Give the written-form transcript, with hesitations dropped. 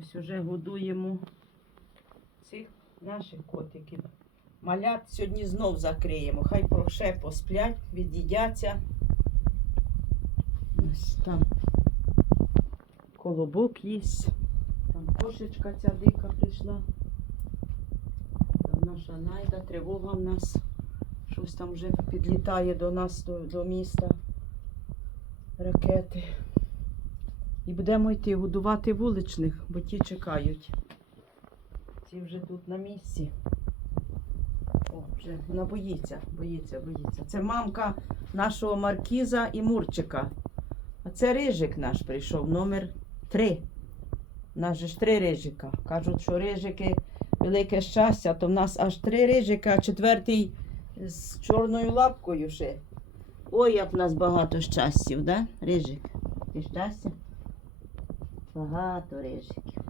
Ось уже годуємо цих наших котиків. Малят сьогодні знов закриємо. Хай ще посплять, від'їдяться. Ось там колобок їсть. Там кошечка ця дика прийшла. Там наша Найда, тривога в нас. Щось там вже підлітає до нас, до міста. Ракети. І будемо йти годувати вуличних, бо ті чекають. Ці вже тут на місці. О, вже вона боїться. Це мамка нашого Маркіза і Мурчика. А це рижик наш прийшов, номер 3. У нас же ж 3 рижика. Кажуть, що рижики велике щастя, то в нас аж 3 рижика, а 4-й з чорною лапкою ще. Ой, як в нас багато щастів, да, рижик? Ти щастя? Багато рижиків.